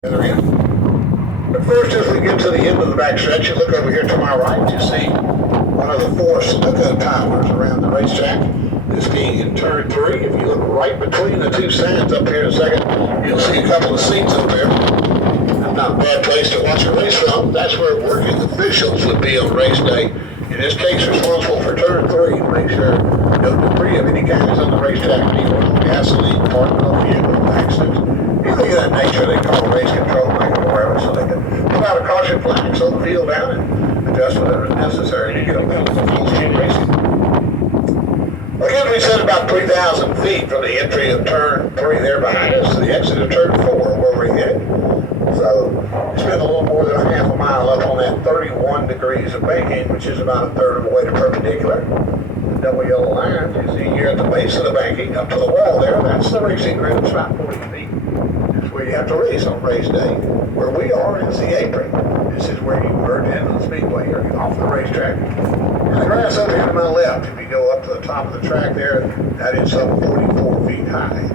They're in. But first, as we get to the end of the back stretch, you look over here to my right, you see one of the four stucco towers around the racetrack. This being in turn 3. If you look right between the two stands up here in a second, you'll see a couple of seats up there. Not a bad place to watch a race from. That's where working officials would be on race day. In this case, responsible for turn 3 to make sure no debris of any kind is on the racetrack, any oil, gasoline, carbon off vehicle, accidents, anything of that nature. They call race control, make them aware of it, so they can put out a caution flag, slow the field down, and adjust whatever is necessary to get them out for full speed racing. Again, we said about 3,000 feet from the entry of turn 3 there behind us to the exit of turn 4 where we're headed. So we spent a little more than a half a mile up on that 31 degrees of banking, which is about a third of the way to perpendicular. The double yellow lines you see here at the base of the banking up to the wall there, that's the racing grid. It's about 40 feet. That's where you have to race on race day. Where we are is the apron. This is where you merge into the speedway or off the racetrack. And the grass over here to my left, if you go up to the top of the track there, that is some 44 feet high.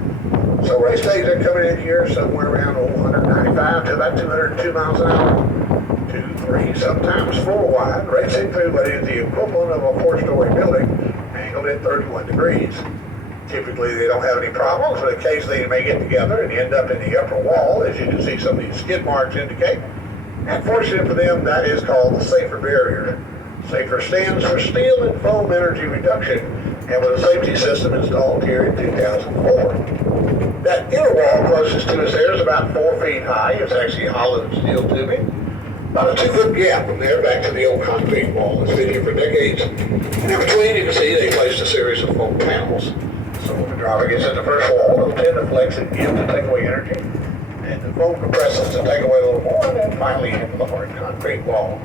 So race days are coming in here somewhere around 195 to about 202 miles an hour. 2, 3, sometimes 4 wide, racing through what is the equivalent of a 4-story building, angled at 31 degrees. Typically they don't have any problems, but occasionally they may get together and end up in the upper wall, as you can see some of these skid marks indicate. And fortunate for them, that is called the safer barrier. SAFER stands for Steel and Foam Energy Reduction, and with a safety system installed here in 2004. That inner wall closest to us there is about 4 feet high. It's actually hollow steel tubing. About a 2-foot gap from there back to the old concrete wall that's been here for decades. And in between, you can see they placed a series of foam panels. So when the driver gets in the first wall, they'll tend to flex it in to take away energy. And the foam compresses to take away a little more, and then finally into the hard concrete wall.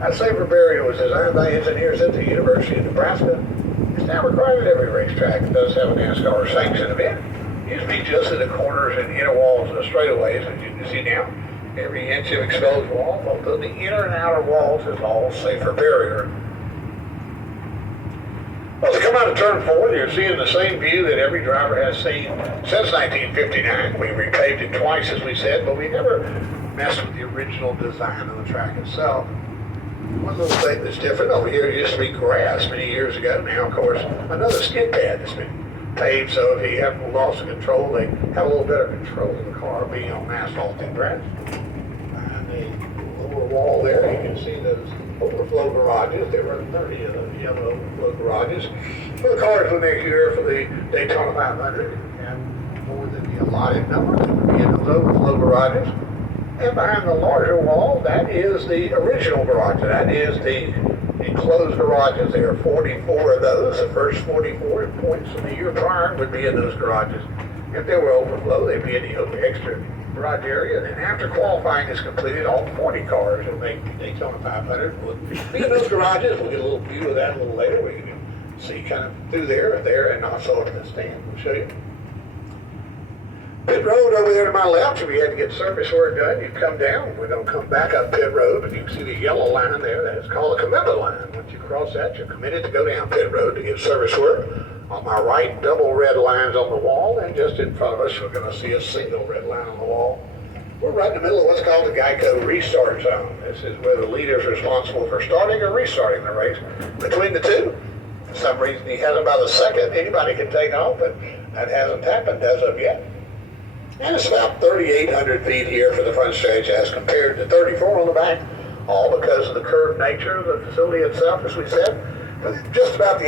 That safer barrier was designed by engineers at the University of Nebraska. It's now required at every racetrack. It does have a NASCAR sanctioned event. It used to be just at the corners and inner walls of the straightaways, as you can see now. Every inch of exposed wall, both of the inner and outer walls, is all safer barrier. Well, as you come out of turn 4, you're seeing the same view that every driver has seen since 1959. We repaved it twice, as we said, but we never messed with the original design of the track itself. One little thing that's different over here used to be grass many years ago. Now, of course, another skid pad that's been paved, so if you have loss of control, they have a little better control of the car being on asphalt and grass. Behind the lower wall there, you can see those overflow garages. There were 30 of those yellow overflow garages for the cars when they're here for the Daytona 500. And more than the allotted number that would be in those overflow garages. And behind the larger wall, that is the original garage. That is the enclosed garages. There are 44 of those. The first 44 points from the year prior would be in those garages. If they were overflow, they'd be in the extra garage area. And then after qualifying is completed, all 40 cars that make the Daytona 500 would be in those garages. We'll get a little view of that a little later. We can see kind of through there, and also in the stand. We'll show you. Pit road over there to my left, if you had to get surface work done, you'd come down. We don't come back up pit road, but you can see the yellow line there. That's called a commitment line. Once you cross that, you're committed to go down pit road to get service work. On my right, double red lines on the wall, and just in front of us, we're going to see a single red line on the wall. We're right in the middle of what's called the Geico restart zone. This is where the leader is responsible for starting or restarting the race. Between the two, for some reason he has about a second. Anybody can take off, but that hasn't happened as of yet. And it's about 3,800 feet here for the front stretch as compared to 34 on the back, all because of the curved nature of the facility itself, as we said. But just about the